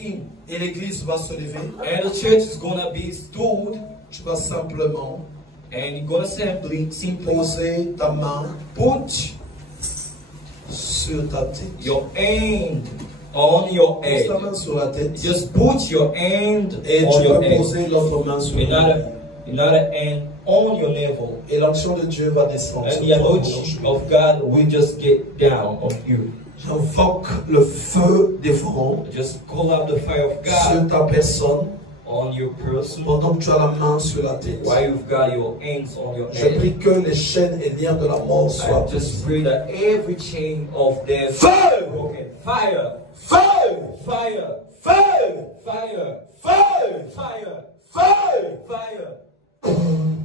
stand. Et l'église va se lever. And the church is gonna be stood. Tu vas simplement And you're gonna simply poser ta main put sur ta tête. your hand on your Pose ta main head. sur la tête. Just put your hand Et on tu your peux head. poser l'autre main sur la tête. Another hand on your navel. Et l'action de Dieu va descendre And sur the toi. anointing of God will just get down on you. J'invoque le feu dévorant Just call out the fire of sur God ta personne on your person pendant que tu as la main sur la tête. while you've got your hands on your Je head. prie que les chaînes et liens de la mort soient I just pray that every chain of death Fire! broken. Fire! Fire! Fire! Fire! Fire! Fire! Fire! Fire! Fire!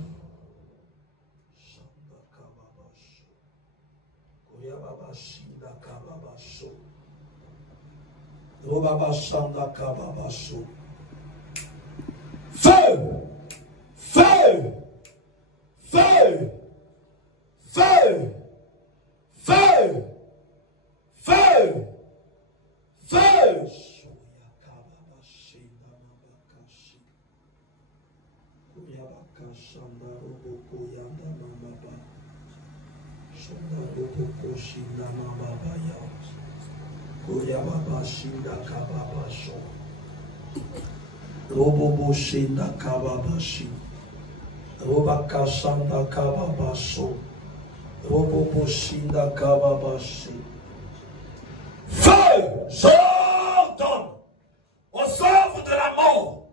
Feu! Feu! Feu! Feu! Feu! Feu! Feu! Robobo shinda kababashi. Robaka shanda kababasho. Robobo shinda kababashi. Feu! J'ordonne aux œuvres de la mort,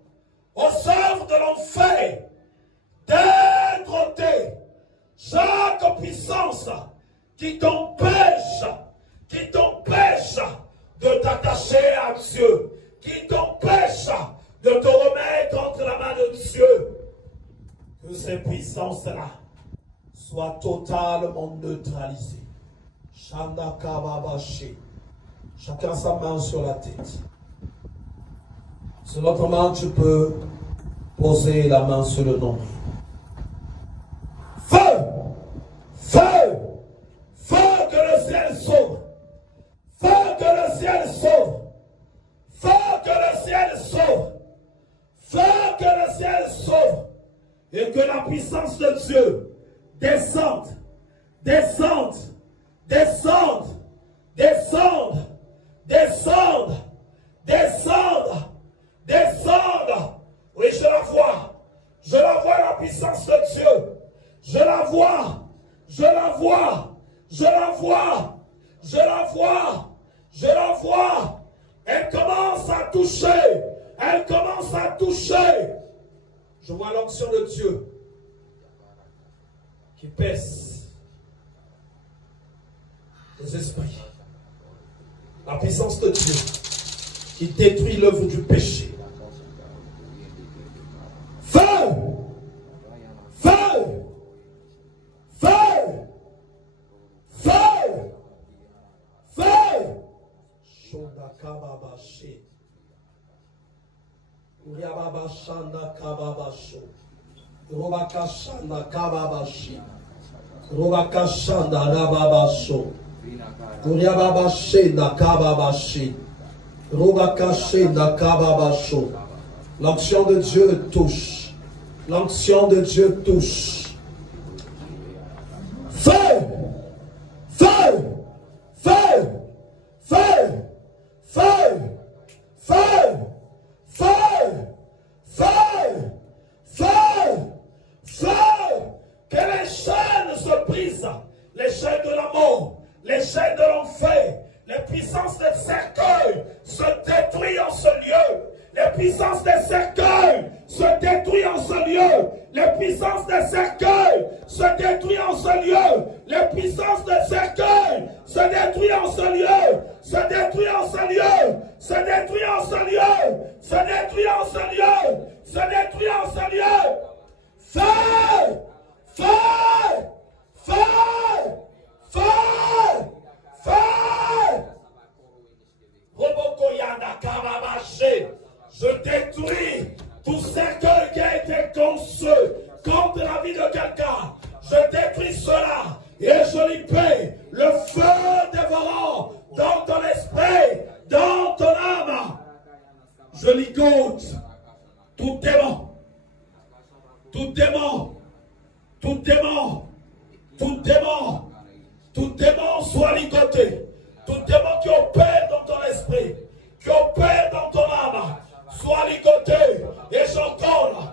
aux œuvres de l'enfer, d'être ôtées. Chaque puissance qui t'empêche de t'attacher à Dieu, qui t'empêche de te remettre entre la main de Dieu, que ces puissances-là soient totalement neutralisées. Shanda Kababashi. Chacun sa main sur la tête. Sur l'autre main, tu peux poser la main sur le nombril. Feu! Feu! Feu que le ciel s'ouvre! Feu que le ciel s'ouvre! Feu que le ciel s'ouvre! Feu que le ciel s'ouvre! Et que la puissance de Dieu descende, descende, descende, descende, descende, descende, descende. Oui, je la vois la puissance de Dieu. Je la vois, je la vois, je la vois, je la vois, je la vois. Elle commence à toucher, elle commence à toucher. Je vois l'onction de Dieu qui pèse les esprits. La puissance de Dieu qui détruit l'œuvre du péché. Feu! Feu! Feu! Feu! Feu! Shodakababashi. Yababashanda kababasho. Robakashanda kababashi. Robakashanda rababasho. Yababashenda kababashi. Robakashenda kababasho. L'onction de Dieu touche. L'onction de Dieu touche. Feu! Feu! Feu! Feu! Feu! Feu! Feu! Feu! Feu! Feu! Que les chaînes se brisent. Les chaînes de la mort. Les chaînes de l'enfer. Les puissances des cercueils se détruisent en ce lieu. Les puissances des cercueils se détruisent en ce lieu. Les puissances des cercueils se détruisent en ce lieu. Les puissances des cercueils se détruisent en ce lieu. Se détruisent en ce lieu. Se détruisent en ce lieu. Se détruisent en ce lieu. Se détruisent en ce lieu. Feu! Feu! Feu! Feu! Feu! Robokoyanda Kababaché. Je détruis tout cercueil qui a été conçu contre la vie de quelqu'un. Je détruis cela et je lui paie le feu dévorant dans ton esprit, dans ton âme. Je ligote tout démon, tout démon, tout démon, tout démon, tout démon soit ligoté, tout démon qui opère dans ton esprit, qui opère dans ton âme, soit ligoté. Et j'ordonne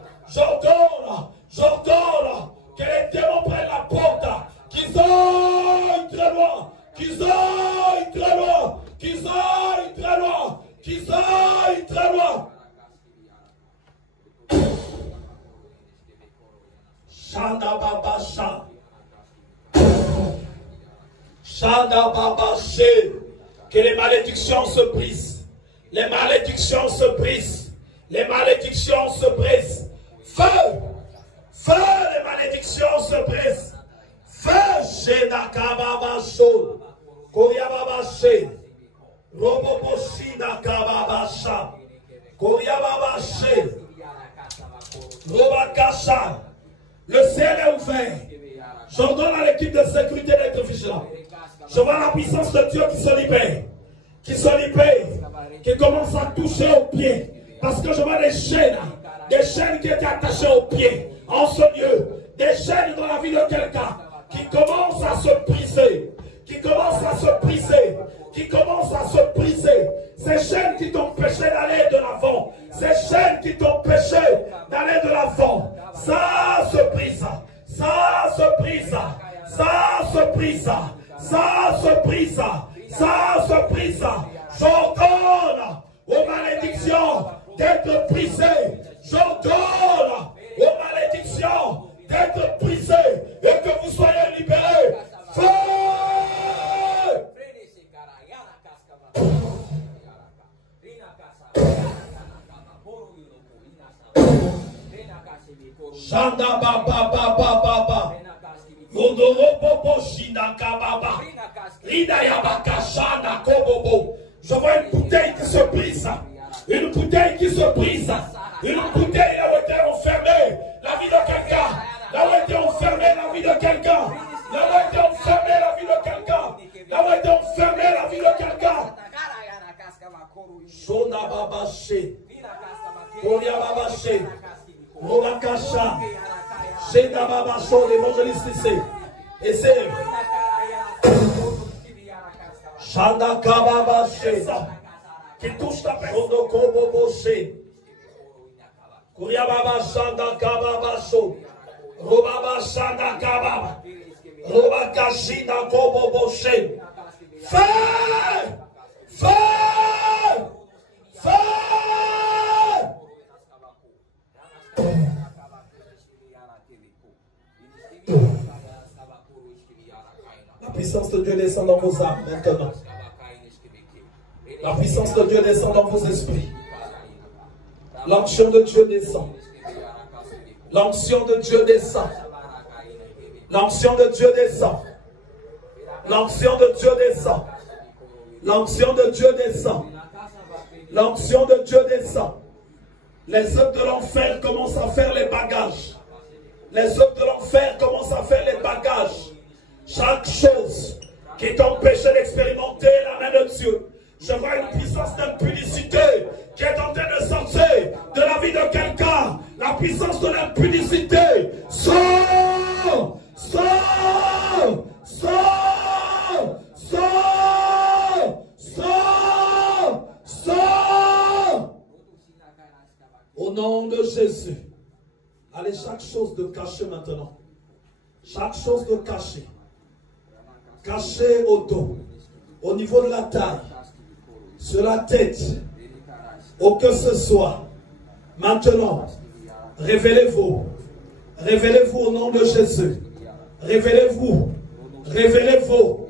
que les démons prennent la porte, qu'ils aillent très loin, qu'ils aillent très loin, qu'ils aillent très loin, qu'ils aillent très loin. Shanda Baba Sha. Shanda Baba She. Que les malédictions se brisent. Les malédictions se brisent. Les malédictions se brisent. Feu! Feu! Les malédictions se brisent. Feu! Shedaka Baba Sho. Koya Baba She. Roboboshina Kababa Sha. Koya Baba She. Robakasha. Le ciel est ouvert. J'ordonne à l'équipe de sécurité d'être vigilant. Je vois la puissance de Dieu qui se libère. Qui se libère. Qui commence à toucher aux pieds. Parce que je vois des chaînes qui étaient attachées aux pieds. En ce lieu. Des chaînes dans la vie de quelqu'un. Qui commencent à se briser. Qui commencent à se briser. Qui commencent à se briser. Ces chaînes qui t'empêchaient d'aller de l'avant. Ces chaînes qui t'empêchaient d'aller de l'avant. Ça se brise. Ça se brise. Ça se brise. Ça se brise. Ça se brise. J'ordonne aux malédictions d'être brisées. J'ordonne aux malédictions d'être brisées. Et que vous soyez libérés. Feu! Shanda Baba Baba Baba Yodoro Bobo Shinaka Baba Ridayabaka Shanda Kobobo. Je vois une bouteille qui se brise. Une bouteille qui se brise. Une bouteille là où était enfermée la vie de quelqu'un. Là où était enfermée la vie de quelqu'un. Là où était enfermée la vie de quelqu'un. Là où était enfermée la vie de quelqu'un. Shonda Baba She. Koria Baba She. Robakasha, Sheda Baba Show, l'évangéliste ici. Et c'est Shanda Kababa Sheda qui touche ta personne. Kobobo She. Kuria Baba Shanda Kababa Show. Robaba Shanda Kababa. Robakashina Kobobo She. Feu! Feu! Feu! La puissance de Dieu descend dans vos âmes maintenant. La puissance de Dieu descend dans vos esprits. L'onction de Dieu descend. L'onction de Dieu descend. L'onction de Dieu descend. L'onction de Dieu descend. L'onction de Dieu descend. L'onction de Dieu descend. Les œuvres de l'enfer commencent à faire les bagages. Les œuvres de l'enfer commencent à faire les bagages. Chaque chose qui t'empêchait d'expérimenter la main de Dieu. Je vois une puissance d'impudicité qui est en train de sortir de la vie de quelqu'un. La puissance de l'impudicité. Sors! Sors! Sors! Sors! Sors! Sors! Au nom de Jésus. Allez, chaque chose de caché maintenant. Chaque chose de caché. Caché au dos. Au niveau de la taille. Sur la tête. Où que ce soit. Maintenant. Révélez-vous. Révélez-vous au nom de Jésus. Révélez-vous. Révélez-vous.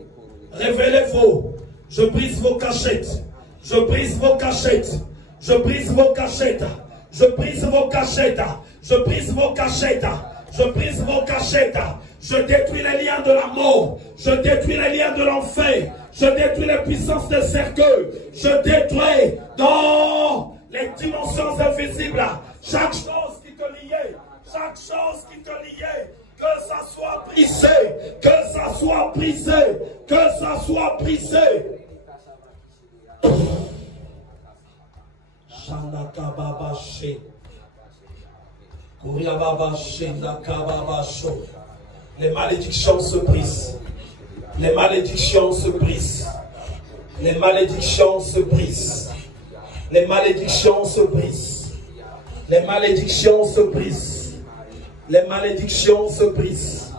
Révélez-vous. Je brise vos cachettes. Je brise vos cachettes. Je brise vos cachettes. Je brise vos cachettes. Je brise vos cachettes. Je brise vos cachettes. Je détruis les liens de la mort. Je détruis les liens de l'enfer. Je détruis les puissances des cercueils. Je détruis dans les dimensions invisibles chaque chose qui te liait. Chaque chose qui te liait. Que ça soit brisé. Que ça soit brisé. Que ça soit brisé. Shanda Kababashi. Kuriababashi Nakababasho. Les malédictions se brisent. Les malédictions se brisent. Les malédictions se brisent. Les malédictions se brisent. Les malédictions se brisent. Les malédictions se brisent.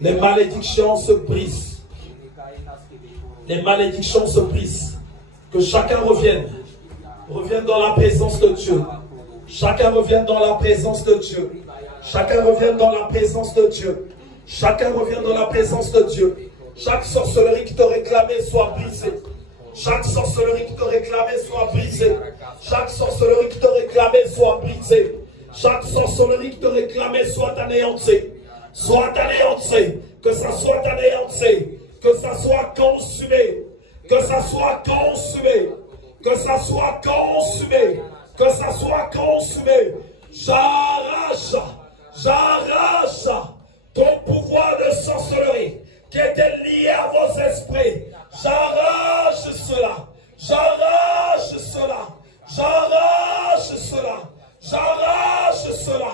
Les malédictions se brisent. Les malédictions se brisent. Que chacun revienne. Revienne dans la présence de Dieu. Chacun revienne dans la présence de Dieu. Chacun revienne dans la présence de Dieu. Chacun revient dans la présence de Dieu. Chaque sorcellerie qui te réclamait soit brisée. Chaque sorcellerie qui te réclamait soit brisée. Chaque sorcellerie qui te réclamait soit brisée. Chaque sorcellerie qui te réclamait soit anéantie. Soit anéantie. Que ça soit anéanti. Que ça soit consumé. Que ça soit consumé. Que ça soit consumé. Que ça soit consumé. J'arrache. J'arrache ton pouvoir de sorcellerie qui était lié à vos esprits. J'arrache cela. J'arrache cela. J'arrache cela. J'arrache cela.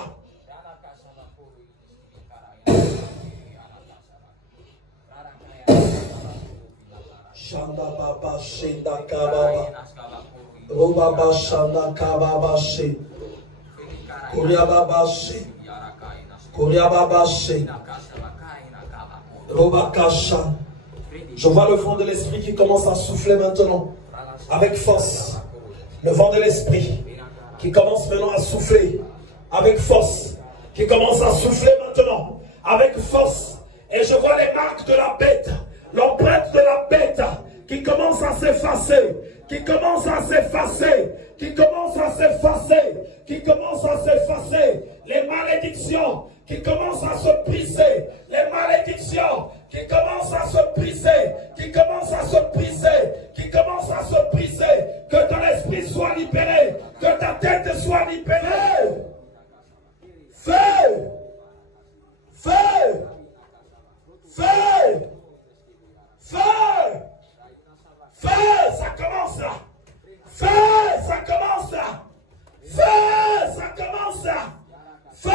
Shanda baba shinda kababa. Robaba shanda kababa shi. Kuria baba shi. Kuria baba shi. Robakasha. Je vois le vent de l'esprit qui commence à souffler maintenant avec force. Le vent de l'esprit qui commence maintenant à souffler avec force. Qui commence à souffler maintenant avec force. Et je vois les marques de la bête, l'empreinte de la bête qui commence à s'effacer, qui commence à s'effacer, qui commence à s'effacer, qui commence à s'effacer. Les malédictions qui commencent à se briser, les malédictions qui commencent à se briser, qui commencent à se briser, qui commencent à se briser. Que ton esprit soit libéré, que ta tête soit libérée. Feu! Feu! Feu! Feu! Feu! Ça commence là! Feu! Ça commence là! Feu! Ça commence là! Feu!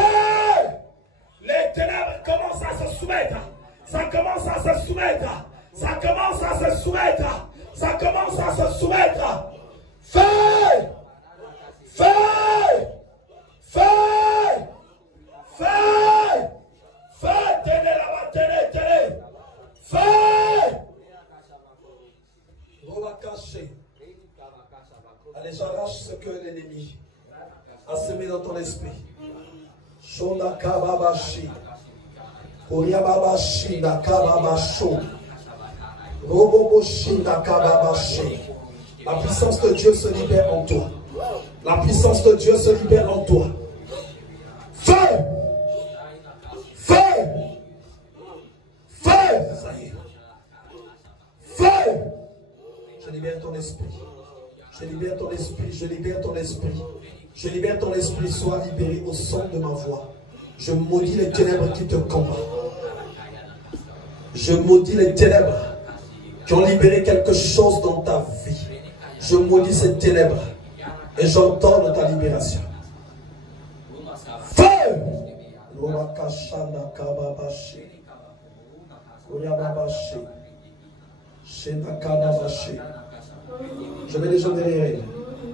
Les ténèbres commencent à se soumettre! Ça commence à se soumettre! Ça commence à se soumettre! Ça commence à se soumettre! Feu! Feu! Feu! Feu! Feu! Tenez là-bas, tenez! Feu! On va cacher. Allez, j'arrache ce que l'ennemi a semé dans ton esprit. Shonda kababashi. Oriababashi na kababasho. Roboboshi na kababashi. La puissance de Dieu se libère en toi. La puissance de Dieu se libère en toi. Feu! Feu! Feu! Ça y est. Feu! Je libère ton esprit. Je libère ton esprit. Je libère ton esprit. Je libère ton esprit. Sois libéré au son de ma voix. Je maudis les ténèbres qui te combattent. Je maudis les ténèbres qui ont libéré quelque chose dans ta vie. Je maudis ces ténèbres et j'entends ta libération. Feu! Je mets les gens derrière elle.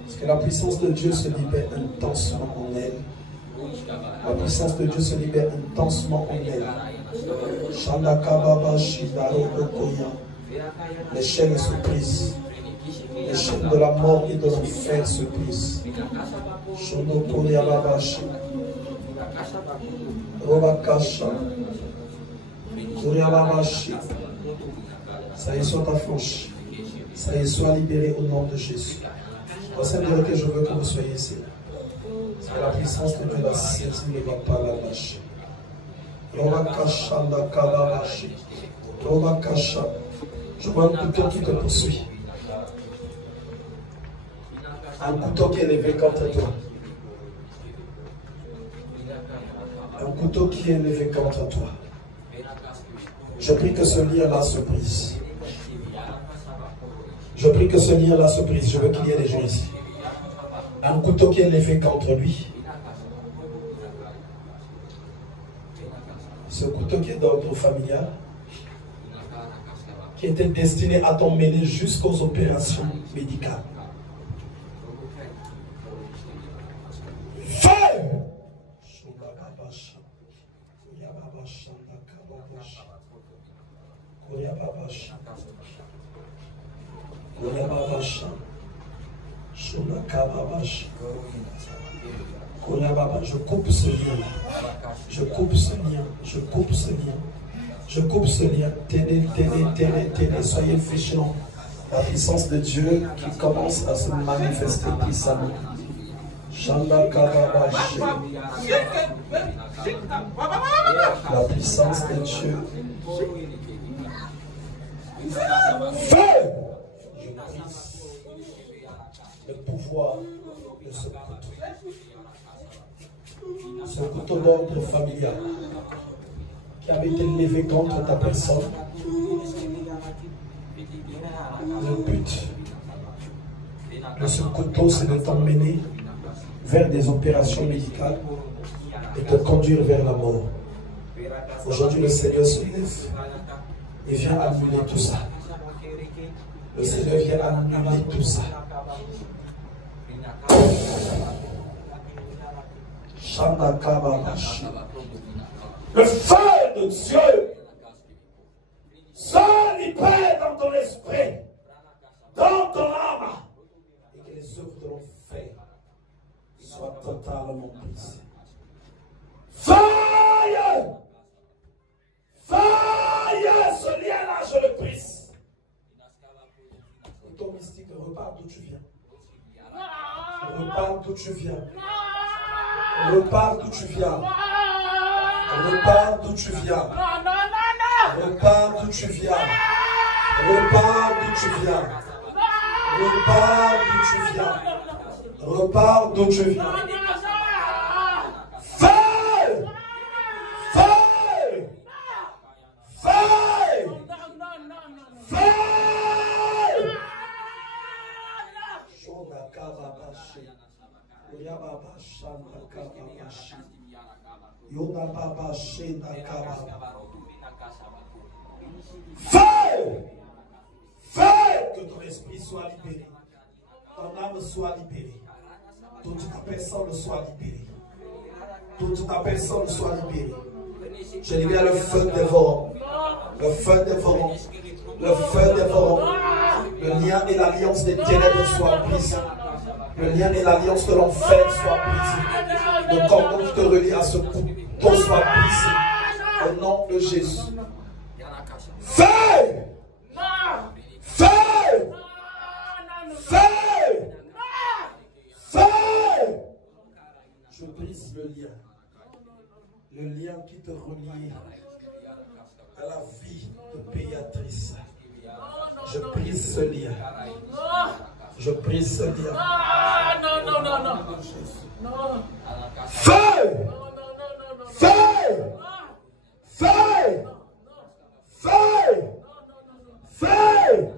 Parce que la puissance de Dieu se libère intensement en elle. La puissance de Dieu se libère intensement en elle. Les chaînes se brisent. Les chaînes de la mort et de l'enfer se brisent. Ça y est, sois affranchi. Ça y est, sois libéré au nom de Jésus. Dans cette vérité, je veux que vous soyez ici. Parce que la puissance de Dieu la saisie ne va pas la lâcher. Je vois un couteau qui te poursuit. Un couteau qui est élevé contre toi. Un couteau qui est élevé contre toi. Je prie que ce lien-là se brise. Je prie que ce lien-là se brise. Je veux qu'il y ait des gens ici. Un couteau qui est levé contre lui. Ce couteau qui est d'ordre familial, qui était destiné à t'emmener jusqu'aux opérations médicales. Feu! Je coupe ce lien. Je coupe ce lien. Je coupe ce lien. Je coupe ce lien. Téné. Soyez vigilants. La puissance de Dieu qui commence à se manifester puissamment. La puissance de Dieu. Feu! Je brise le pouvoir de ce couteau. Ce couteau d'ordre familial qui avait été levé contre ta personne. Le but de ce couteau, c'est de t'emmener vers des opérations médicales et te conduire vers la mort. Aujourd'hui, le Seigneur se lève et vient annuler tout ça. Le Seigneur vient annuler tout ça. Le feu de Dieu se libère dans ton esprit, dans ton âme, et que les œuvres de l'enfer soient totalement brisées. Fire! Fire! Ce lien-là, je le brise. Ton mystique, repars d'où tu viens. Repars d'où tu viens. Repars d'où tu viens. Repars d'où tu viens. Repars d'où tu viens. Repars d'où tu viens. Repars d'où tu viens. Repars d'où tu viens. Feu! Feu! Feu! Feu! Feu! Feu! Que ton esprit soit libéré. Ton âme soit libérée. Toute ta personne soit libérée. Toute ta personne soit libérée. Je libère le feu dévorant. Le feu dévorant. Le feu dévorant. Le lien et l'alliance des ténèbres soient brisés. Le lien et l'alliance de l'enfer soient brisés. Le cordon qui te relie à ce couteau soit brisé. Au nom de Jésus. Feu! Feu! Feu! Feu! Je brise le lien. Le lien qui te relie à la vie de Béatrice. Je brise ce lien. Je brise ce lien. Non. Feu! Feu! Feu! Feu! Feu!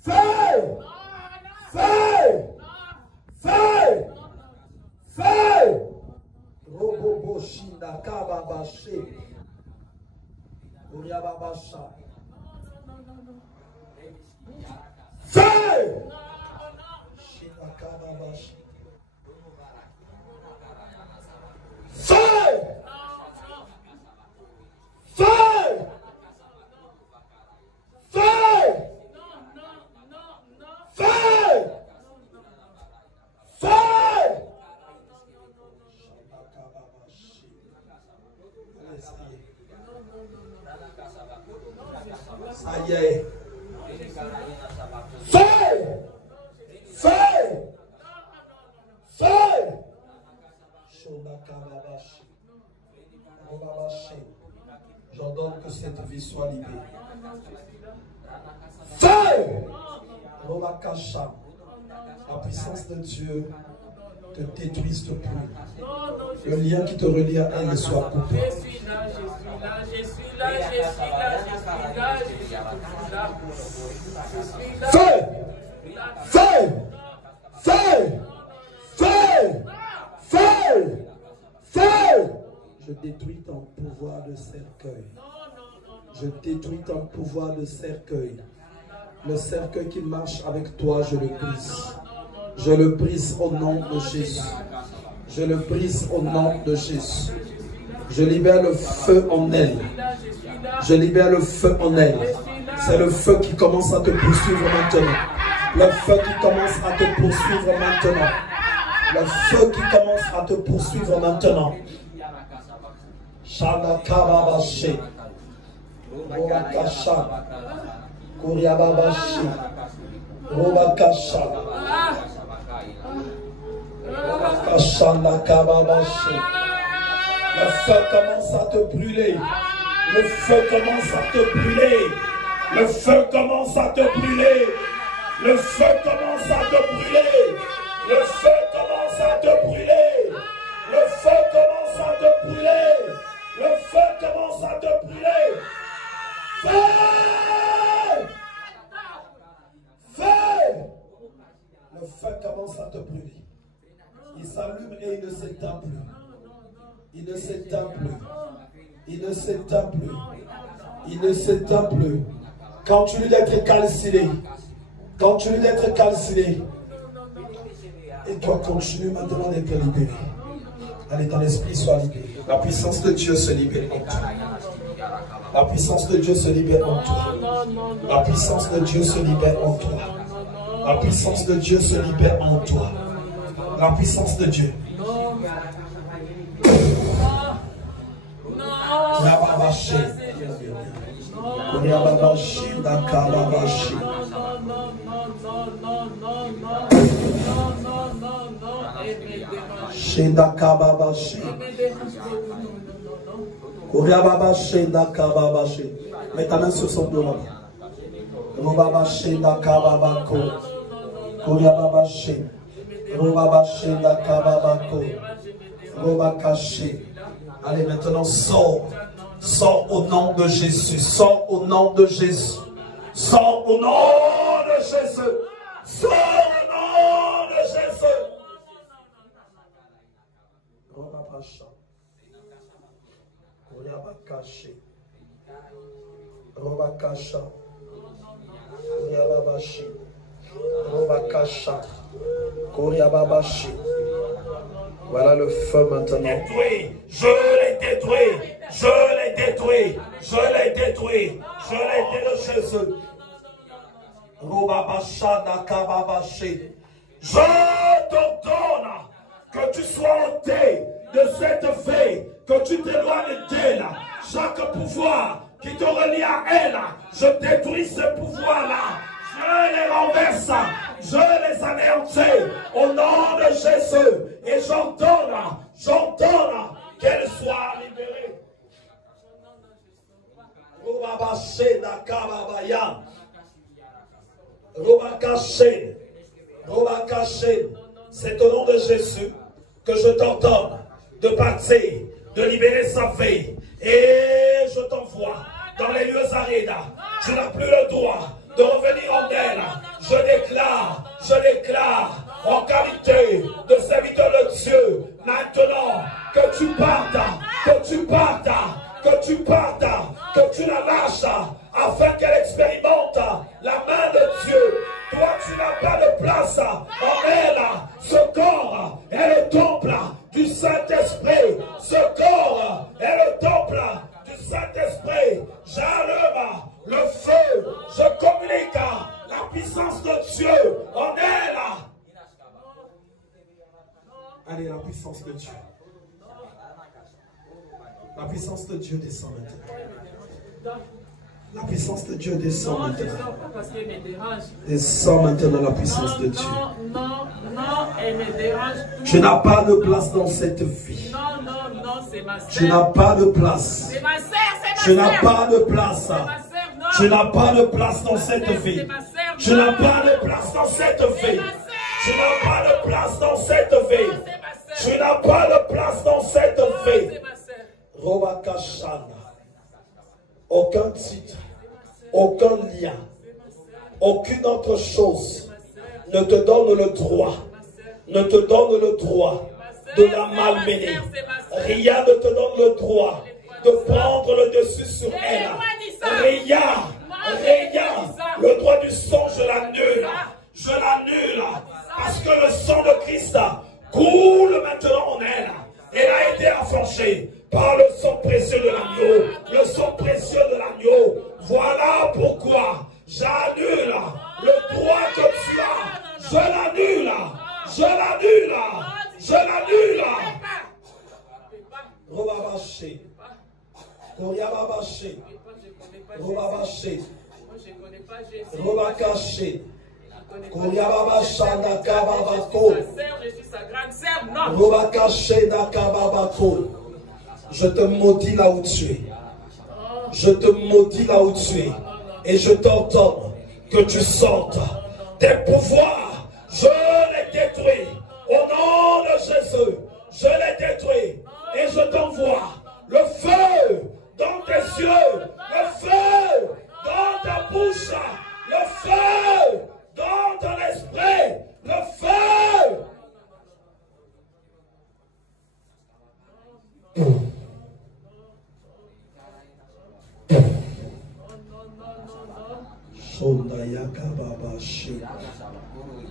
Feu! Feu! Feu! Feu! Robobo Shinda Kababashi. Uriababasha. Feu! Shinda Kababashi. Feu! Feu! Feu! Feu! Feu! Ça y est. Feu! Feu! Feu! J'ordonne que cette vie soit libérée. Feu! La puissance de Dieu te détruise de plus. Le lien qui te relie à elle soit coupé. Je suis là. Feu! Feu! Feu! Je détruis ton pouvoir de cercueil. Je détruis ton pouvoir de cercueil. Le cercueil qui marche avec toi, je le brise. Je le brise au nom de Jésus. Je le brise au nom de Jésus. Je libère le feu en elle. Je libère le feu en elle. C'est le feu qui commence à te poursuivre maintenant. Le feu qui commence à te poursuivre maintenant. Le feu qui commence à te poursuivre maintenant. Shalakababashi. Robakasha. Kuriababashi. Robakasha. Robakasha Lakababashi. Le feu commence à te brûler. Le feu commence à te brûler. Le feu commence à te brûler. Le feu commence à te brûler. Le feu commence à te brûler. Le feu commence à te brûler. Le feu commence à te brûler. Feu! Feu! Le feu commence à te brûler. Il s'allume et il ne s'éteint plus. Il ne s'éteint plus. Il ne s'éteint plus. Il ne s'éteint plus. Continue d'être calciné. Continue d'être calciné. Et toi, continue maintenant d'être libéré. Allez, ton esprit soit libéré. La puissance de Dieu se libère en toi. La puissance de Dieu se libère en toi. La puissance de Dieu se libère en toi. La puissance de Dieu se libère en toi. La puissance de Dieu. Yababashi. Yababashi. Nakababashi. Shindakababashi. Kuriababashi. Nakababashi. Mets ta main sur son dos là. Rubabashi. Nakababako. Kuriababashi. Rubabashi. Nakababako. Rubakashi. Allez, maintenant, sors. Sors au nom de Jésus. Sors au nom de Jésus. Sors au nom de Jésus. Sors au nom de Jésus. Robabasha. Kuriabakashi. Robakasha. Kuriababashi. Robakasha. Kuriababashi. Voilà le feu maintenant. Détruit. Je l'ai détruit. Je l'ai détruit. Je l'ai détruit. Je l'ai détruit, Jésus. Robabasha Nakababashi. Je t'ordonne que tu sois ôté de cette fée, que tu t'éloignes d'elle. Chaque pouvoir qui te relie à elle, je détruis ce pouvoir-là. Je les renverse, je les anéantis au nom de Jésus. Et j'ordonne qu'elle soit libérée. Robabashe Nakababaya. Robakashe. Robakashe. C'est au nom de Jésus que je t'ordonne de partir, de libérer sa vie. Et je t'envoie dans les lieux arides. Tu n'as plus le droit de revenir en elle. Je déclare en qualité de serviteur de Dieu, maintenant que tu partes, que tu partes, que tu partes, que tu la lâches, afin qu'elle expérimente la main de Dieu. Toi, tu n'as pas de place en elle. Ce corps est le temple du Saint-Esprit. Ce corps est le temple du Saint-Esprit. J'allume le feu. Je communique la puissance de Dieu en elle. Allez, la puissance de Dieu. La puissance de Dieu descend maintenant. La puissance de Dieu descend maintenant. Descend maintenant la puissance de Dieu. Non, elle me dérange. Tu n'as pas de place dans cette vie. Non, c'est ma sœur. Tu n'as pas de place. C'est ma sœur, Tu n'as pas de place. Tu n'as pas de place dans cette vie. Tu n'as pas de place dans cette vie. Tu n'as pas de place dans cette vie. Tu n'as pas de place dans cette vie. Robakashana. Aucun titre, aucun lien, aucune autre chose ne te donne le droit, de la malmener. Rien ne te donne le droit de prendre le dessus sur elle. Rien, le droit du sang, je l'annule. Je l'annule. Parce que le sang de Christ coule maintenant en elle. Elle a été affranchie par le sang précieux de l'agneau. Le sang précieux de l'agneau. Voilà pourquoi j'annule le droit que tu as. Je l'annule. Je l'annule. Je l'annule. Robabaché. Koriababaché. Robabaché. Robakaché. Koriababasha Nakababako. Robakaché Nakababako. Je te maudis là où tu es. Je te maudis là où tu es. Et je t'ordonne que tu sortes. Tes pouvoirs, je les détruis. Au nom de Jésus, je les détruis. Et je t'envoie le feu dans tes yeux, le feu dans ta bouche, le feu dans ton esprit, le feu.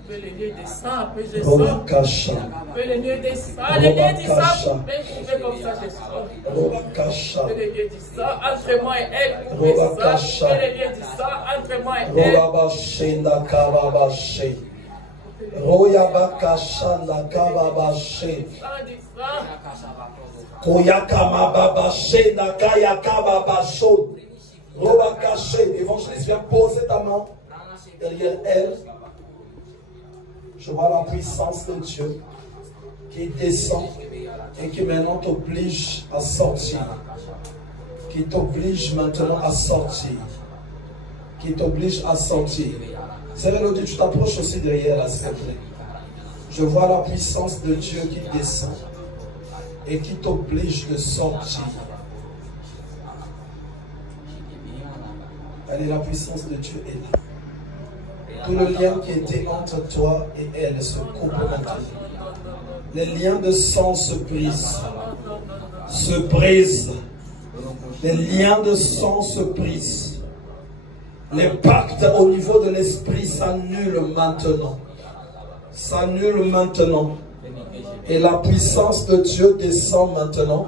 Peu le Dieu descend, peu je sors. Peu le Dieu descend, le Dieu descend. Peu comme ça je sors. Peu le Dieu descend, entre moi et elle, peu le Dieu descend, entre moi et elle. L'évangéliste, viens poser ta main derrière elle. Je vois la puissance de Dieu qui descend et qui maintenant t'oblige à sortir. Qui t'oblige maintenant à sortir. Qui t'oblige à sortir. C'est Mélodie, tu t'approches aussi derrière là, s'il te plaît. Je vois la puissance de Dieu qui descend et qui t'oblige de sortir. Allez, la puissance de Dieu est là. Tout le lien qui était entre toi et elle se coupe maintenant. Les liens de sang se brisent. Se brisent. Les liens de sang se brisent. Les pactes au niveau de l'esprit s'annulent maintenant. S'annulent maintenant. Et la puissance de Dieu descend maintenant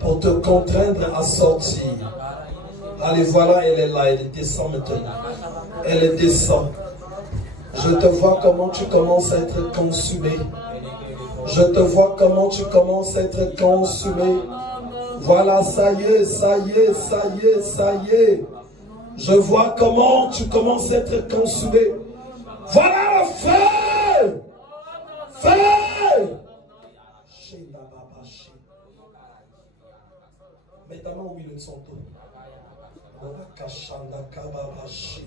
pour te contraindre à sortir. Allez, voilà, elle est là, elle descend maintenant. Elle descend. Je te vois comment tu commences à être consumé. Je te vois comment tu commences à être consumé. Voilà, ça y est, ça y est, ça y est, ça y est. Je vois comment tu commences à être consumé. Voilà le feu! Feu! Mets ta main où il est son dos. Robakashanda kababashi.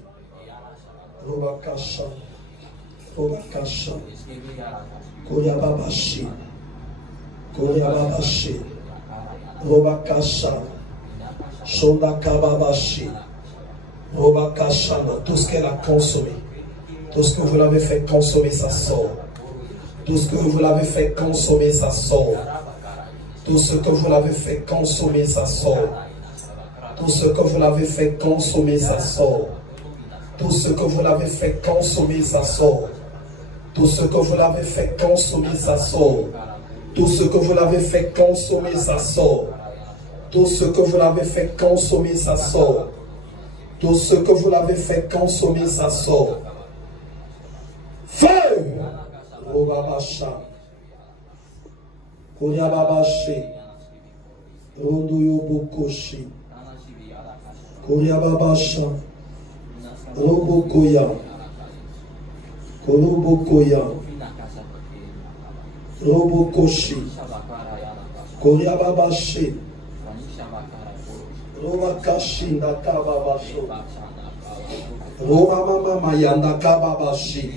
Robakashanda. Robakashanda. Koyababashi. Koyababashi. Robakashanda. Shonda kababashi. Robakashanda. Tout ce qu'elle a consommé. Tout ce que vous l'avez fait consommer, ça sort. Tout ce que vous l'avez fait consommer, ça sort. Tout ce que vous l'avez fait consommer, ça sort. Tout ce que vous l'avez fait consommer, ça sort. Tout ce que vous l'avez fait consommer, ça sort. Tout ce que vous l'avez fait consommer, ça sort. Tout ce que vous l'avez fait consommer, ça sort. Tout ce que vous l'avez fait consommer, ça sort. Tout ce que vous l'avez fait consommer, ça sort. Feu! Robabacha. Koyababashi. Rondoyobokoshi. Koyababasha. Robokoya. Korobokoya. Robokoshi. Koyababashi. Robakashi nakababasho. Romamama mayanda kababashi.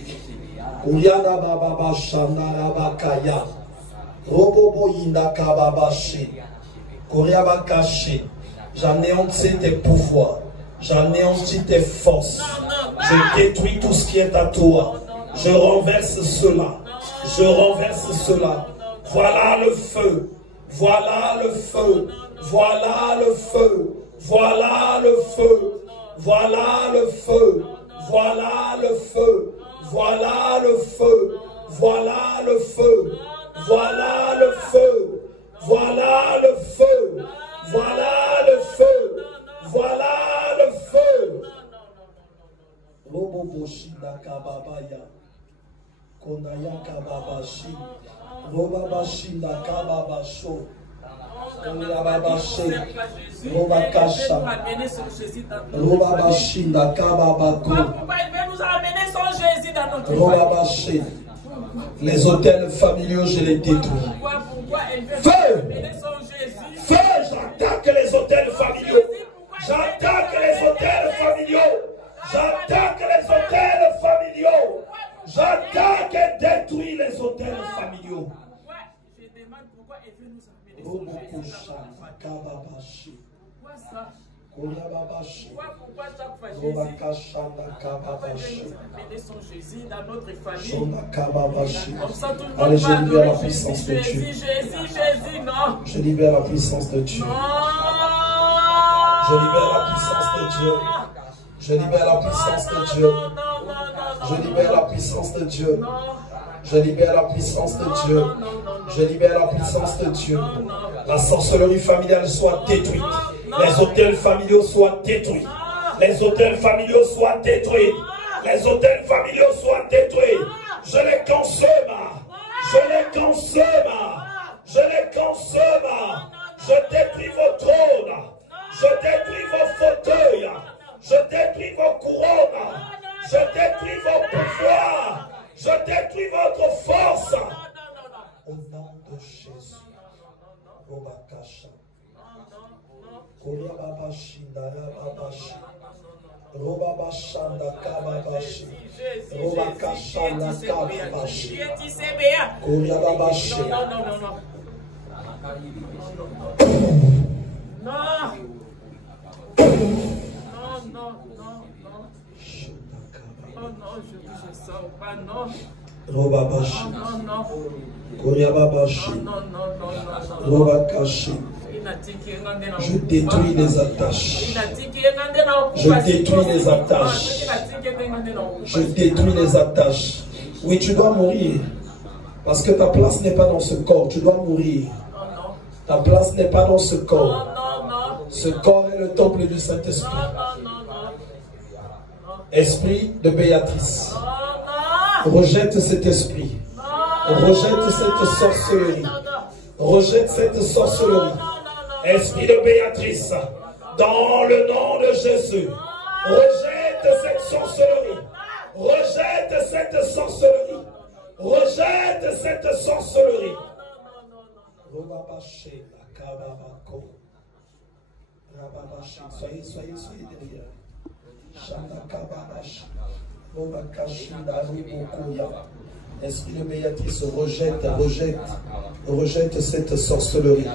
Kuyada bababasha narabakaya. Roboboyinda kababashi. Koyabakashi. J'anéantis tes pouvoirs. J'anéantis tes forces. Je détruis tout ce qui est à toi. Je renverse cela. Je renverse cela. Voilà le feu. Voilà le feu. Voilà le feu. Voilà le feu. Voilà le feu. Voilà le feu. Voilà le feu. Voilà le feu. Voilà le feu. Voilà le feu. Voilà le feu. Voilà le feu. Lobo boshi nakababaya. Konaya kababashi. Loba bashi nakababasho. Konyababashi. Loba kasha. Loba bashi nakababako. Loba bashi. Les hôtels familiaux, je les détruis. Feu! Feu! J'attaque les hôtels familiaux. J'attaque les hôtels familiaux. J'attaque les hôtels familiaux. J'attaque et détruis les hôtels familiaux. Je demande pourquoi elle veut nous amener son Jésus. Pourquoi chaque fois Jésus amener son Jésus dans notre famille? Comme ça tout le monde va adorer Jésus, Jésus, non. Je libère la puissance de Dieu. Non. Je libère la puissance de Dieu. Je libère la puissance de Dieu. Je libère la puissance de Dieu. Je libère la puissance de Dieu. Je libère la puissance de Dieu. La sorcellerie familiale soit détruite. Les hôtels familiaux soient détruits. Les hôtels familiaux soient détruits. Les hôtels familiaux soient détruits. Je les consomme. Je les consomme. Je les consomme. Je détruis vos trônes. Je détruis vos fauteuils. Je détruis vos couronnes. Je détruis vos pouvoirs. Je détruis votre force. Au nom de Jésus. Robakasha. Koyababashi, Narababashi. Robabashanda Kababashi. Robakasha Nakababashi. Koyababashi. Non. Oh non, je sors pas, non. Robabashi. Non. Koyababashi. Non. Robakashi. Je détruis les attaches. Je détruis les attaches. Je détruis les attaches. Oui, tu dois mourir. Parce que ta place n'est pas dans ce corps. Tu dois mourir. Ta place n'est pas dans ce corps. Ce corps est le temple du Saint-Esprit. Esprit de Béatrice. Rejette cet esprit. Rejette cette sorcellerie. Rejette cette sorcellerie. Esprit de Béatrice. Dans le nom de Jésus. Rejette cette sorcellerie. Rejette cette sorcellerie. Rejette cette sorcellerie. Soyez derrière. Esprit de Béatrice, rejette cette sorcellerie.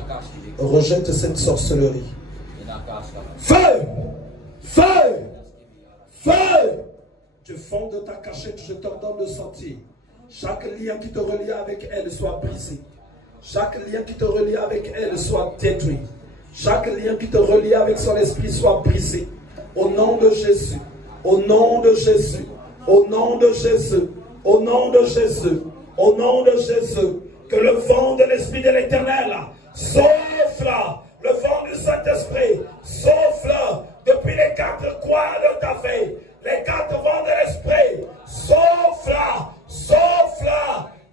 Rejette cette sorcellerie. Feu! Tu fonds de ta cachette, je t'ordonne de sortir. Chaque lien qui te relie avec elle soit brisé. Chaque lien qui te relie avec elle soit détruit. Chaque lien qui te relie avec son esprit soit brisé. Au nom de Jésus. Au nom de Jésus. Au nom de Jésus. Au nom de Jésus. Au nom de Jésus. Que le vent de l'Esprit de l'Éternel souffle. Le vent du Saint-Esprit souffle depuis les quatre coins de ta vie. Les quatre vents de l'Esprit souffle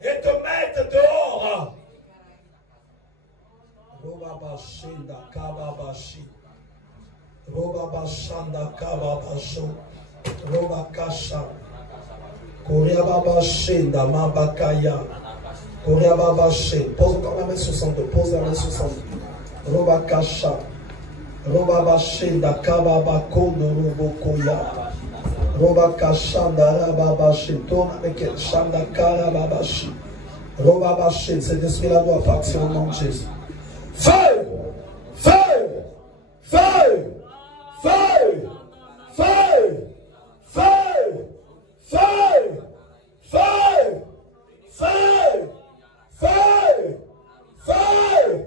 et te mettent dehors. Robabashenda kababashi. Robabashanda kababasho. Robakasha. Koryababashenda mabakaya. Koryababashe. Pose encore la main sur son dos. Pose la main sur son dos. Robakasha. Robabashenda kababakondo robokoya. Robakashanda rababashi. Tourne avec elle. Shanda karababashi. Robabashi. Cet esprit-là doit partir au nom de Jésus. Feu! Feu! Feu! Feu! Feu! Feu! Feu! Feu! Feu! Feu! Feu!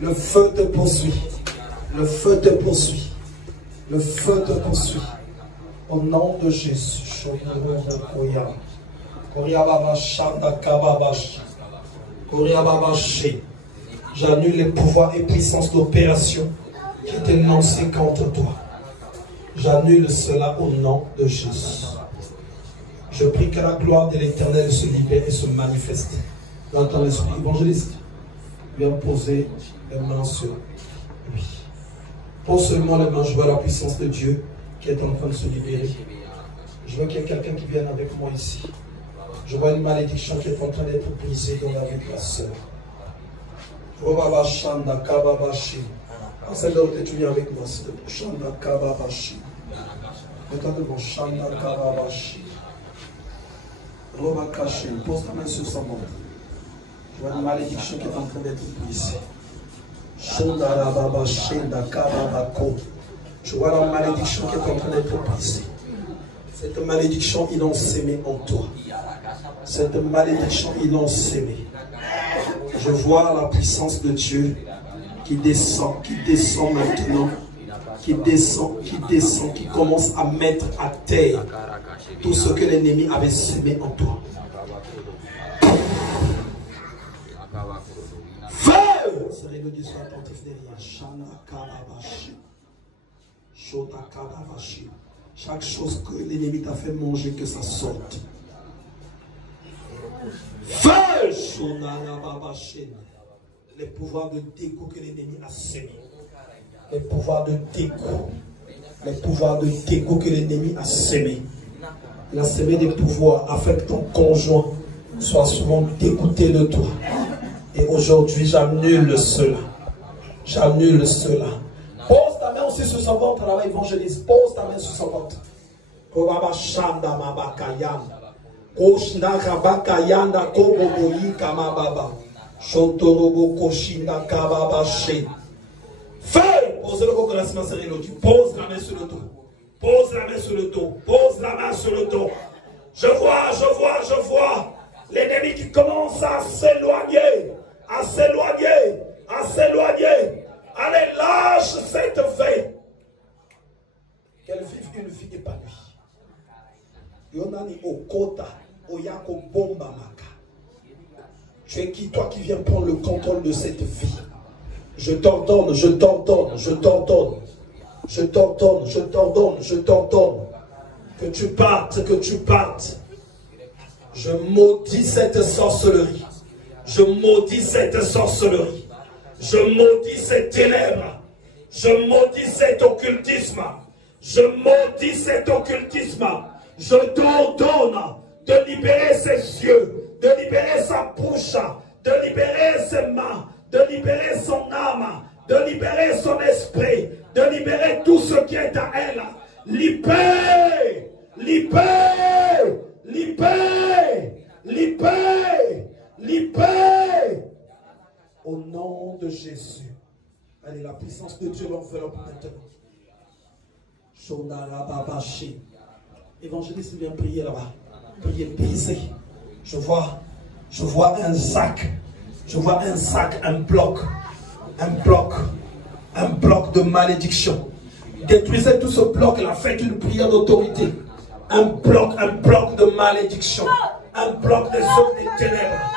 Le feu te poursuit. Le feu te poursuit. Le feu te poursuit. Au nom de Jésus. J'annule les pouvoirs et puissances d'opération qui étaient lancés contre toi. J'annule cela au nom de Jésus. Je prie que la gloire de l'Éternel se libère et se manifeste dans ton esprit. Évangéliste, viens poser les mains sur lui. Pose seulement les mains, je vois la puissance de Dieu qui est en train de se libérer. Je veux qu'il y ait quelqu'un qui vienne avec moi ici. Je vois une malédiction qui est en train d'être brisée dans la vie de la sœur. Celle là où tu viens avec moi, c'est le Shanda Kababashi. Regarde devant Shanda Kababashi. Roba Kashi, pose ta main sur son ventre. Je vois une malédiction qui est en train d'être brisée. Shanda Rababashi, Kababako. Je vois la malédiction qui est en train d'être brisée. Cette malédiction, ils l'ont sémée en toi. Cette malédiction, ils l'ont sémée. Je vois la puissance de Dieu qui descend maintenant, qui commence à mettre à terre tout ce que l'ennemi avait semé en toi. Feu! Chaque chose que l'ennemi t'a fait manger, que ça sorte. Feu! Les pouvoirs de dégoût que l'ennemi a sémé. Les pouvoirs de dégoût. Les pouvoirs de dégoût que l'ennemi a sémé. Il a sémé des pouvoirs afin que ton conjoint soit souvent dégoûté de toi. Et aujourd'hui, j'annule cela. J'annule cela. Pose ta main aussi sur son ventre, là-bas, évangéliste. Pose ta main sur son ventre. Feu! Posez le reconnaissement sérieux. Pose la main sur le dos. Pose la main sur le dos. Pose la main sur le dos. Je vois l'ennemi qui commence à s'éloigner. À s'éloigner. À s'éloigner. Allez, lâche cette veille. Qu'elle vive une vie épanouie. Yonani Okota. Oyako Bomba Maka. Tu es qui, toi qui viens prendre le contrôle de cette vie? Je t'ordonne, je t'ordonne, je t'ordonne, je t'ordonne, je t'ordonne, je t'ordonne. Que tu partes, que tu partes. Je maudis cette sorcellerie. Je maudis cette sorcellerie. Je maudis cette ténèbres. Je maudis cet occultisme. Je maudis cet occultisme. Je t'ordonne de libérer ses yeux, de libérer sa bouche, de libérer ses mains, de libérer son âme, de libérer son esprit, de libérer tout ce qui est à elle. Libère, libère, libère, libère, libère. Au nom de Jésus. Allez, la puissance de Dieu l'enveloppe maintenant. Shonarababashi. Évangéliste vient prier là-bas. Priez, baiser. Je vois un sac. Je vois un sac, un bloc de malédiction. Détruisez tout ce bloc-là, faites une prière d'autorité. Un bloc de malédiction. Un bloc des œuvres des ténèbres.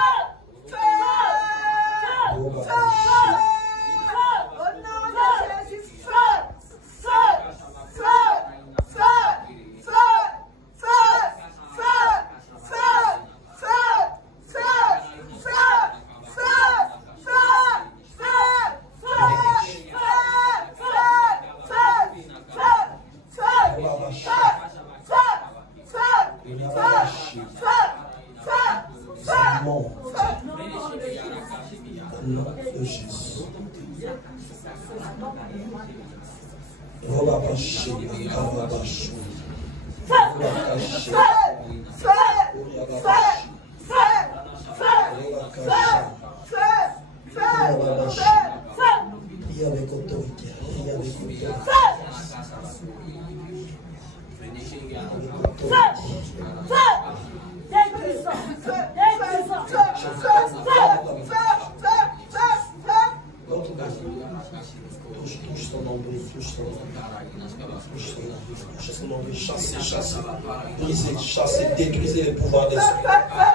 Chasser, briser, chasser, détruisez les pouvoirs d'esprit.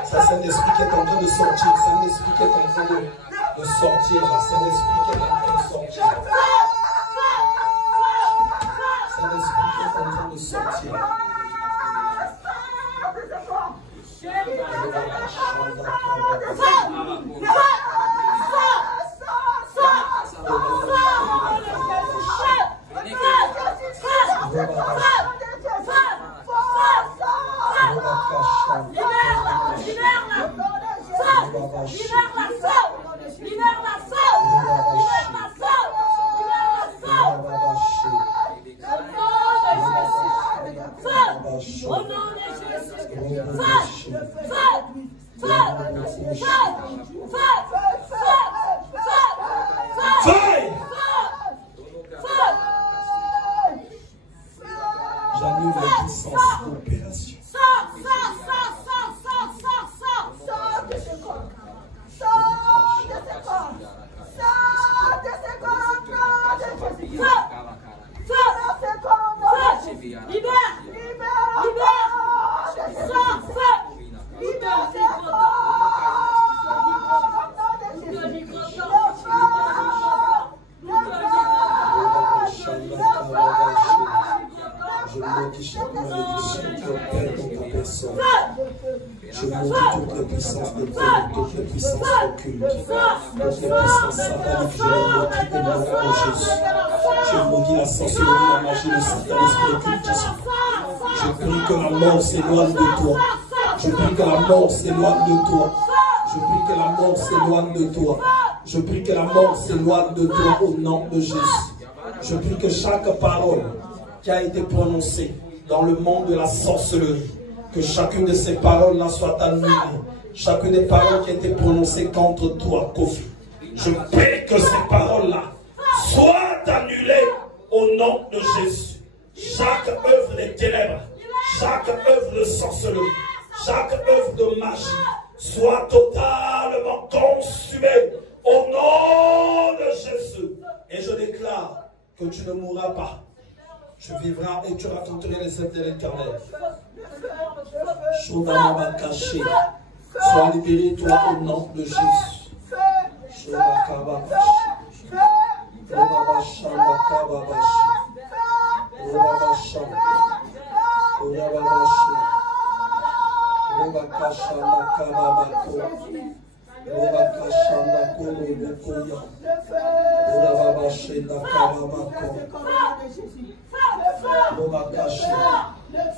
C'est un Saint-Esprit qui est en train de sortir. C'est un esprit qui est en train de sortir. C'est un esprit qui est en train de sortir. C'est un esprit qui est en train de sortir. J'annule la puissance d'opération. Je maudis toute la puissance de Dieu, toute la puissance occulte, toute la puissance satanique, je la maudis au nom de Jésus. Je maudis la sorcellerie, la magie, le satanisme, l'occultisme. Je prie que la mort s'éloigne de toi. Je prie que la mort s'éloigne de toi. Je prie que la mort s'éloigne de toi. Je prie que la mort s'éloigne de toi au nom de Jésus. Je prie que chaque parole qui a été prononcée dans le monde de la sorcellerie, que chacune de ces paroles-là soit annulée. Chacune des paroles qui a été prononcées contre toi, Kofi. Je prie que ces paroles-là soient annulées au nom de Jésus. Chaque œuvre des ténèbres, chaque œuvre de sorcellerie, chaque œuvre de magie soit totalement consumée au nom de Jésus. Et je déclare que tu ne mourras pas. Tu vivras et tu raconteras les œuvres de l'Éternel. Sois libéré, toi, au nom de Jésus.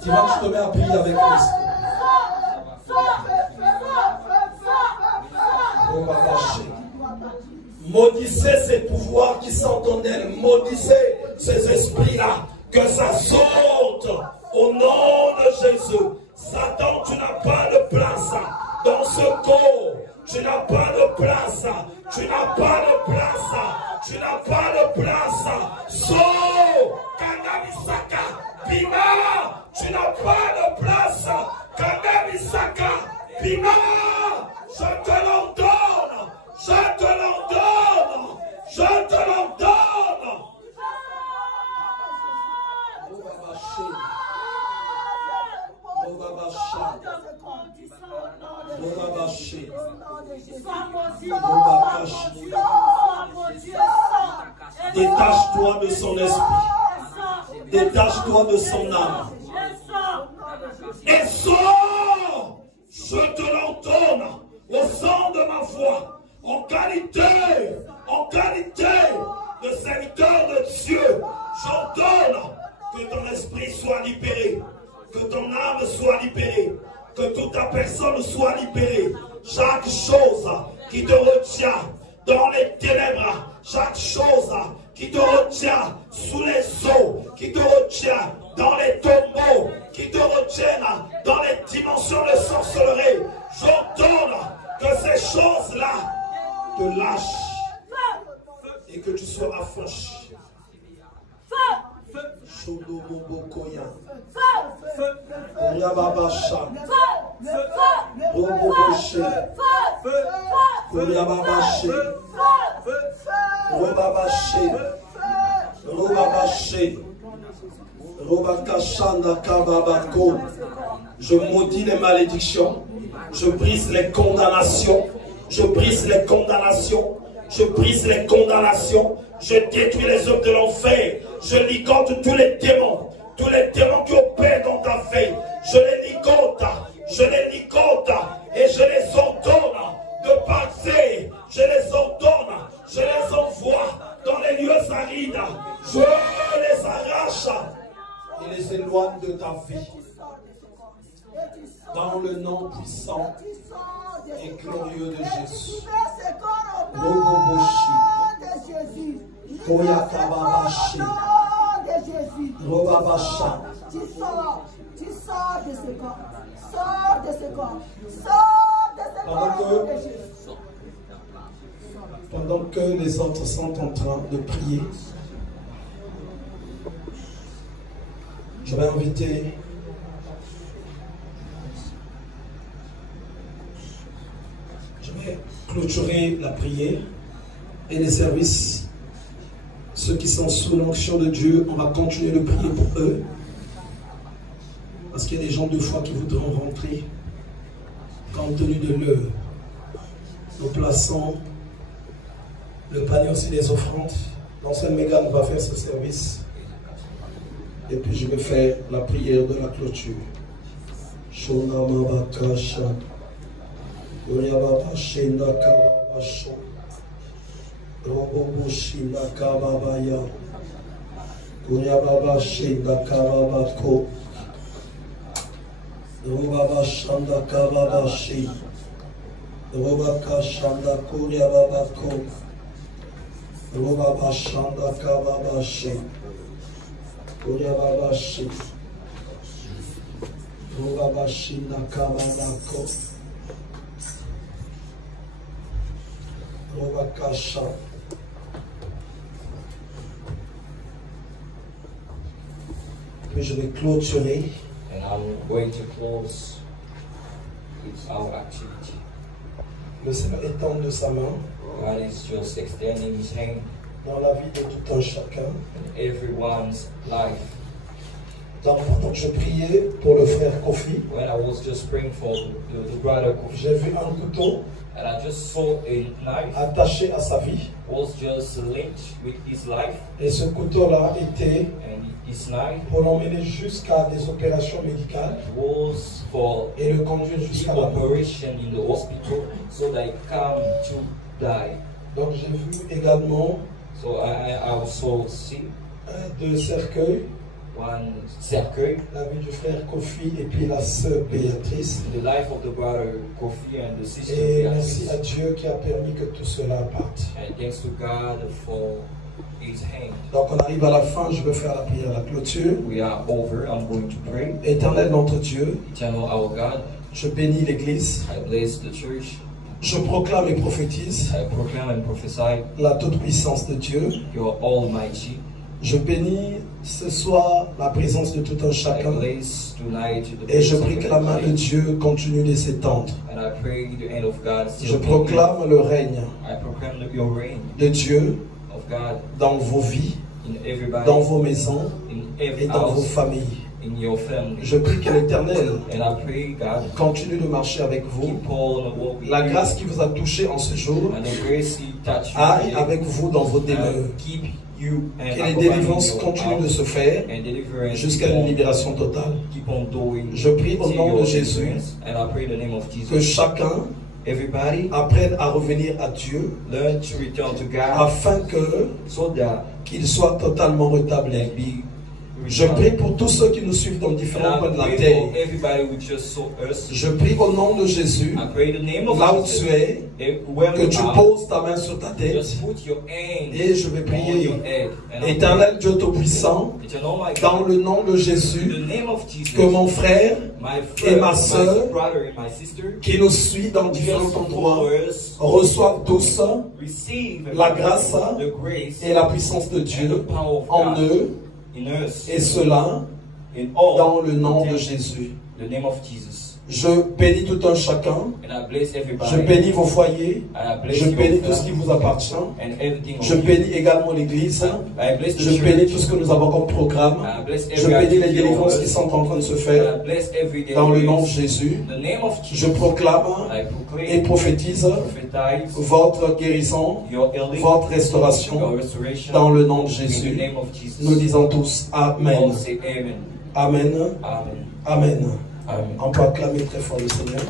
Dimanche, je te mets à prier avec l'esprit. Maudissez ces pouvoirs qui sont en elle. Maudissez ces esprits-là. Que ça saute au nom de Jésus. Satan, tu n'as pas de place dans ce corps. Tu n'as pas de place. Tu n'as pas de place. Tu n'as pas de place. So, Kangamisaka, Bima, tu n'as pas de place. Kangamisaka, Bima, je te l'ordonne. Je te l'ordonne. Je te l'ordonne. Détache-toi de son esprit. Détache-toi de son âme. Et sors, je te l'ordonne, au sang de ma foi, en qualité de serviteur de Dieu. J'ordonne que ton esprit soit libéré, que ton âme soit libérée, que toute ta personne soit libérée. Chaque chose qui te retient dans les ténèbres, chaque chose qui te retient sous les eaux, qui te retient dans les tombeaux, qui te retiennent dans les dimensions de sorcellerie, j'ordonne que ces choses-là te lâchent et que tu sois affranchi. Shodobobokoya. Oyababasha. Roboboshe. Oyababashe. Robabashe. Je maudis les malédictions. Je brise les condamnations. Je brise les condamnations. Je brise les condamnations. Je détruis les œuvres de l'enfer. Je ligote tous les démons. Tous les démons qui opèrent dans ta vie. Je les ligote. Je les ligote. Et je les ordonne de passer. Je les ordonne. Je les envoie dans les lieux arides. Je les arrache. Et les éloigne de ta vie. Dans le nom puissant et glorieux de Jésus. Roboboshi. Toyakababashi. Robabasha. Tu sors de ce corps. Sors de ce corps. Sors de ce corps de Jésus. Pendant que les autres sont en train de prier, je vais inviter clôturer la prière et les services. Ceux qui sont sous l'onction de Dieu, on va continuer de prier pour eux. Parce qu'il y a des gens de foi qui voudront rentrer compte tenu de l'heure. Nous plaçons le panier aussi des offrandes. L'ancienne Mégane va faire ce service. Et puis je vais faire la prière de la clôture. Puis je vais clôturer. And I'm going to close with our activity. Le Seigneur étend de sa main God is just extending His hand dans la vie de tout un chacun. in everyone's life. Donc pendant que je priais pour le frère Kofi, When I was just praying for the brother Kofi, j'ai vu un couteau and I just saw a knife attaché à sa vie. was just linked with his life, Et ce couteau-là était and his knife pour l'emmener jusqu'à des opérations médicales was for et le conduire the jusqu'à la mort. operation in the hospital so that he come to die. Donc j'ai vu également So I also see deux cercueils, one cercueil, la vie du frère Kofi et puis la sœur Béatrice. the life of the brother Kofi and the sister Et merci Beatrice. à Dieu qui a permis que tout cela parte. And thanks to God for His hand. Donc on arrive à la fin, je vais faire la prière à la clôture. We are over. I'm going to pray. Éternel notre Dieu, Eternal our God, je bénis l'Église, I bless the church. je proclame et prophétise I proclaim and prophesy la toute-puissance de Dieu. You're Almighty. Je bénis ce soir la présence de tout un I chacun bless tonight the et je presence prie of que la main de everybody. Dieu continue de s'étendre. And I pray the hand of God Je still be proclame le règne here. I proclaim your reign de Dieu of God dans vos vies, in everybody, dans vos maisons in et every dans vos house, familles. in your family. Je prie que l'Éternel And I pray God continue de marcher avec vous. keep on walking. La grâce qui vous a touché en ce jour And the grace He touch you aille avec vous dans vos demeures. and keep you and Que les accompany délivrances your continuent de house se faire and deliverance jusqu'à keep une on- libération totale. keep on doing. Je prie au till nom de your Jésus deliverance. And I pray in the name of que Jesus. chacun Everybody apprenne à revenir à Dieu learn to return to God afin que so that qu'il soit totalement rétabli. they be Je prie pour tous ceux qui nous suivent dans différents coins de la terre. Everybody who just saw us. Je prie au nom de Jésus, I pray in the name of là où Jesus. tu es, Where que you tu are, poses ta main sur ta tête just put your hand et je vais on prier. your head. And I Éternel Dieu Tout-Puissant, pray, Eternal my dans God, le nom de in Jésus, the name of Jesus, que mon frère my et friend, ma my sœur, brother and my sister, qui nous suit dans différents just endroits, followers, reçoivent tous receive la grâce the grace et la puissance de and the Dieu power of en God eux, in us, et cela in all, dans le nom de in Jésus. the name of Jesus. Je bénis tout un chacun. And I bless everybody. Je bénis vos foyers. And I bless Je your bénis tout ce family qui vous appartient. and everything of Je you. bénis également l'église. I bless the Je church. bénis tout ce que nous avons comme programme. I bless Je every bénis les activity délivrances of qui us. sont en train de se And faire. I bless every day Dans le of nom de grace. Jésus, In the name of je Jesus, proclame I et proclaim, prophétise prophetize votre guérison, your healing, votre your restauration restoration. dans le nom de In the Jésus. name of Jesus. Nous disons tous Amen. All say amen. Amen. Amen. Amen. Amen. On peut acclamer très fort le Seigneur.